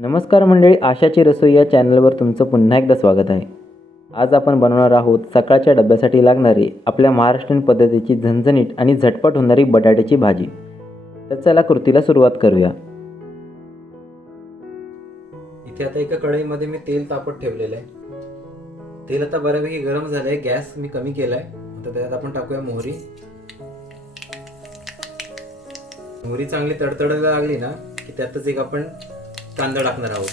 नमस्कार मंडळी आशाची रसोई या चॅनलवर तुमचं पुन्हा एकदा स्वागत आहे. आज आपण बनवणार आहोत सकाळच्या डब्यासाठी लागणारी आपल्या महाराष्ट्रीयन पद्धतीची झणझणीट आणि झटपट होणारी बटाट्याची भाजी. तर चला कृतीला सुरुवात करूया. इथे आता एका कढईमध्ये मी तेल तापत ठेवलेलं आहे. तेल आता बऱ्यापैकी गरम झालंय गॅस मी कमी केलाय. आता त्यात आपण टाकूया मोहरी. मोहरी चांगली तडतडायला लागली ना की त्यातच एक आपण कांदा टाकणार आहोत.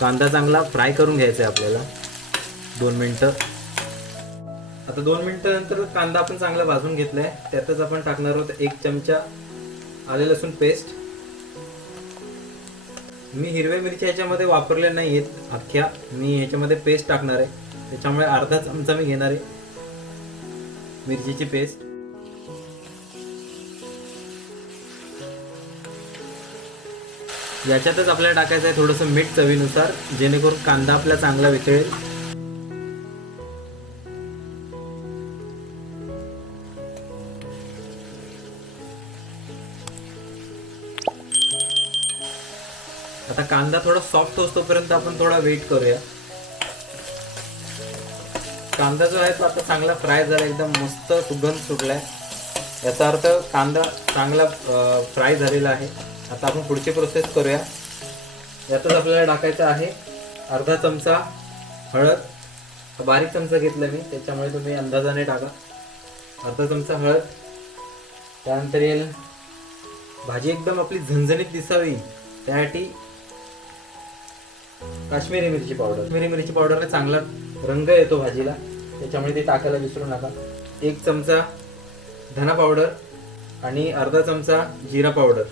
कांदा चांगला फ्राय करून घ्यायचा आहे आपल्याला. दोन मिनटं. आता दोन मिनटं नंतर कांदा आपण चांगला भाजून घेतलाय. त्यातच आपण टाकणार आहोत एक चमचा आले लसूण पेस्ट मी हिरव्या मिरच्या ह्याच्यामध्ये वापरल्या नाही आहेत अख्ख्या. मी ह्याच्यामध्ये पेस्ट टाकणार आहे. त्याच्यामुळे अर्धा चमचा मी घेणार आहे. मिरचीची पेस्ट याच्यातच आपल्याला टाकायचं आहे थोडंसं मीठ चवीनुसार जेणेकरून कांदा आपला चांगला वितळेल. आता कांदा थोडा सॉफ्ट होतोपर्यंत आपण थोडा वेट करूया. कांदा जो आहे तो आता चांगला फ्राय झाला एकदम मस्त सुगंध सुटलाय. याचा अर्थ कांदा चांगला फ्राय झालेला आहे. आता आपण पुढची प्रोसेस करूया. यातच आपल्याला टाकायचं आहे अर्धा चमचा हळद. बारीक चमचा घेतला मी त्याच्यामुळे तुम्ही अंदाजाने टाका. अर्धा चमचा हळद. त्यानंतर येईल भाजी एकदम आपली झणझणीत दिसावी. त्यासाठी काश्मीरी मिरची पावडर काश्मीरी मिरची पावडरने चांगला रंग येतो भाजीला. त्याच्यामुळे ते टाकायला विसरू नका. एक चमचा धना पावडर आणि अर्धा चमचा जिरा पावडर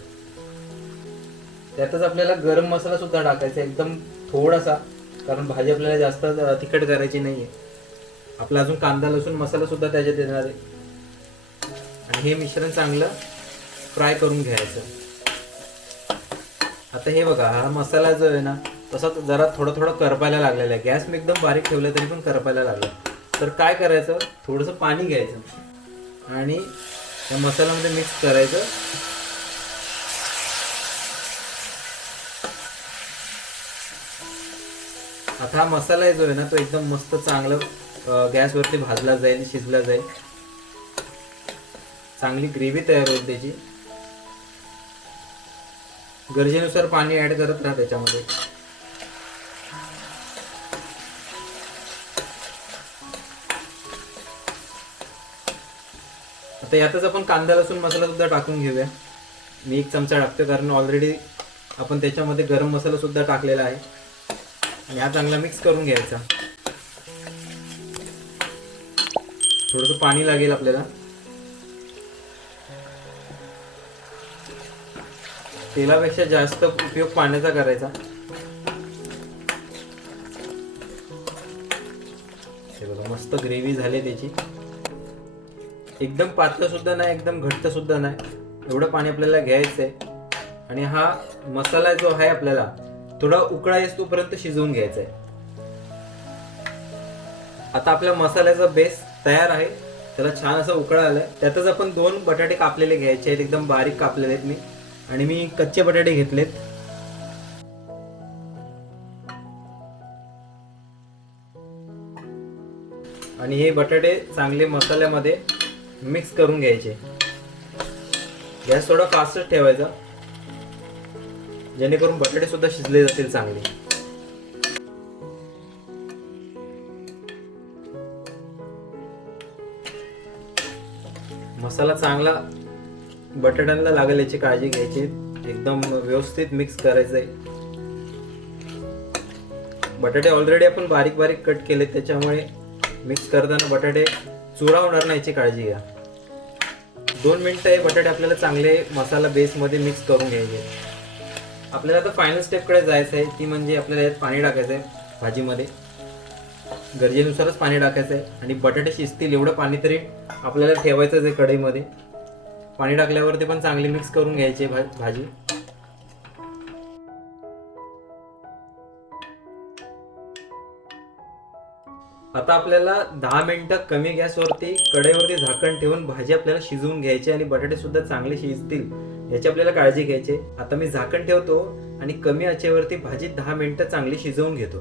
त्यातच आपल्याला गरम मसाला सुद्धा टाकायचा एकदम थोडासा. कारण भाजी आपल्याला जास्त तिखट करायची नाही आहे आपला अजून कांदा लसूण मसाला सुद्धा त्याच्यात येणार आहे. आणि हे मिश्रण चांगलं फ्राय करून घ्यायचं. आता हे बघा हा मसाला जो आहे ना तसाच जरा थोडं थोडं करपायला लागलेला आहे. गॅस मी एकदम बारीक ठेवलं तरी पण करपायला लागला. तर काय करायचं? थोडंसं पाणी घ्यायचं. आणि त्या मसाल्यामध्ये मिक्स करायचं. आता हा मसाला आहे जो आहे ना तो एकदम मस्त चांगलं गॅसवरती भाजला जाईल शिजला जाईल. चांगली ग्रेव्ही तयार होईल त्याची. गरजेनुसार पाणी ऍड करत राहा त्याच्यामध्ये. आता यातच आपण कांदा लसूण मसाला सुद्धा टाकून घेऊया. मी एक चमचा टाकतो कारण ऑलरेडी आपण त्याच्यामध्ये गरम मसाला सुद्धा टाकलेला आहे. आणि हा चांगला मिक्स करून घ्यायचा. थोडस पाणी लागेल आपल्याला. तेलापेक्षा जास्त उपयोग पाण्याचा करायचा. हे बघा मस्त ग्रेव्ही झाली त्याची. एकदम पातळ सुद्धा नाही एकदम घट्ट सुद्धा नाही. एवढं पाणी आपल्याला घ्यायचं आहे आणि हा मसाला जो आहे आपल्याला थोडा उकळा येतोपर्यंत शिजवून घ्यायचा आहे आता आपल्या मसाल्याचा बेस तयार आहे. त्याला छान असं उकळा आलाय. त्यातच आपण दोन बटाटे कापलेले घ्यायचे आहेत. एकदम बारीक कापलेले आहेत मी. आणि मी कच्चे बटाटे घेतलेत. आणि हे बटाटे चांगले मसाल्यामध्ये मिक्स करून घ्यायचे. गॅस थोडा फास्टच ठेवायचा. जेणेकरून बटाटे सुद्धा शिजले जातील चांगले. मसाला चांगला बटाट्यांना लागेल याची काळजी घ्यायची. एकदम व्यवस्थित मिक्स करायचं आहे बटाटे ऑलरेडी आपण बारीक बारीक कट केले त्याच्यामुळे मिक्स करताना बटाटे चुरा होणार नाही याची काळजी घ्या. दोन मिनिटं हे बटाटे आपल्याला चांगले मसाला बेसमध्ये मिक्स करून घ्यायचे. आपल्याला आता फायनल स्टेपकडे जायचं आहे. ती म्हणजे आपल्याला यात पाणी टाकायचं आहे भाजीमध्ये. गरजेनुसारच पाणी टाकायचं आहे. आणि बटाटे शिजतील एवढं पाणी तरी आपल्याला ठेवायचंच आहे कढईमध्ये. पाणी टाकल्यावरती पण चांगली मिक्स करून घ्यायचे भा- भाजी. आता आपल्याला दहा मिनिटं कमी गॅसवरती कढईवरती झाकण ठेवून भाजी आपल्याला शिजवून घ्यायची आणि बटाटे सुद्धा चांगले शिजतील. याची आपल्याला काळजी घ्यायची आता मी झाकण ठेवतो आणि कमी आचेवरती भाजी दहा मिनिटं चांगली शिजवून घेतो.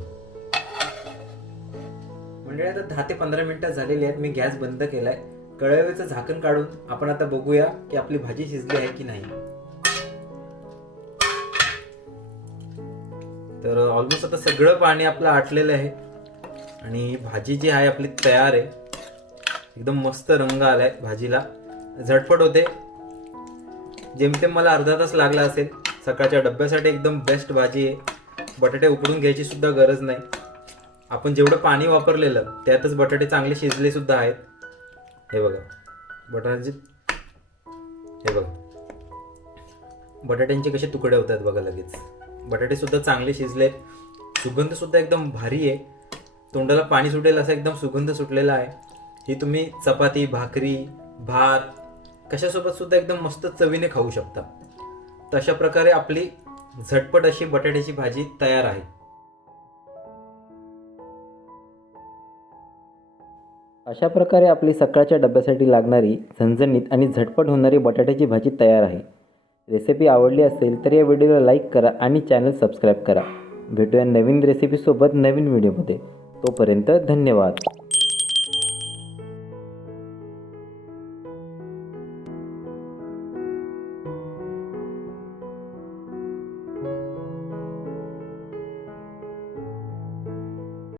म्हणजे आता दहा ते पंधरा मिनिटं झालेली आहेत. मी गॅस बंद केलाय. कळवेचं झाकण काढून आपण आता बघूया की आपली भाजी शिजली आहे की नाही. तर ऑलमोस्ट आता सगळं पाणी आपलं आटलेलं आहे. आणि भाजी जी आहे आपली तयार आहे. एकदम मस्त रंग आलाय भाजीला. झटपट होते. जेमतेम मला अर्धा तास लागला असेल. सकाळच्या डब्यासाठी एकदम बेस्ट भाजी आहे. बटाटे उकडून घ्यायची सुद्धा गरज नाही. आपण जेवढं पाणी वापरलेलं त्यातच बटाटे चांगले शिजले सुद्धा आहेत. हे बघा. बटाट्याचे हे बघा. बटाट्यांचे कसे तुकडे होतात बघा लगेच. बटाटे सुद्धा चांगले शिजले. सुगंध सुद्धा एकदम भारी आहे. तोंडाला पाणी सुटेल असा एकदम सुगंध सुटलेला आहे. ही तुम्ही चपाती भाकरी भात कशासोबत सुद्धा एकदम मस्त चवीने खाऊ शकता. तशा प्रकारे आपली झटपट अशी बटाट्याची भाजी तयार आहे. अशा प्रकारे आपली सकाळच्या डब्यासाठी लागणारी झणझणीत आणि झटपट होणारी बटाट्याची भाजी तयार आहे. रेसिपी आवडली असेल तर या व्हिडिओला लाईक करा आणि चॅनल सबस्क्राईब करा. भेटूया नवीन रेसिपीसोबत नवीन व्हिडिओमध्ये. तोपर्यंत धन्यवाद.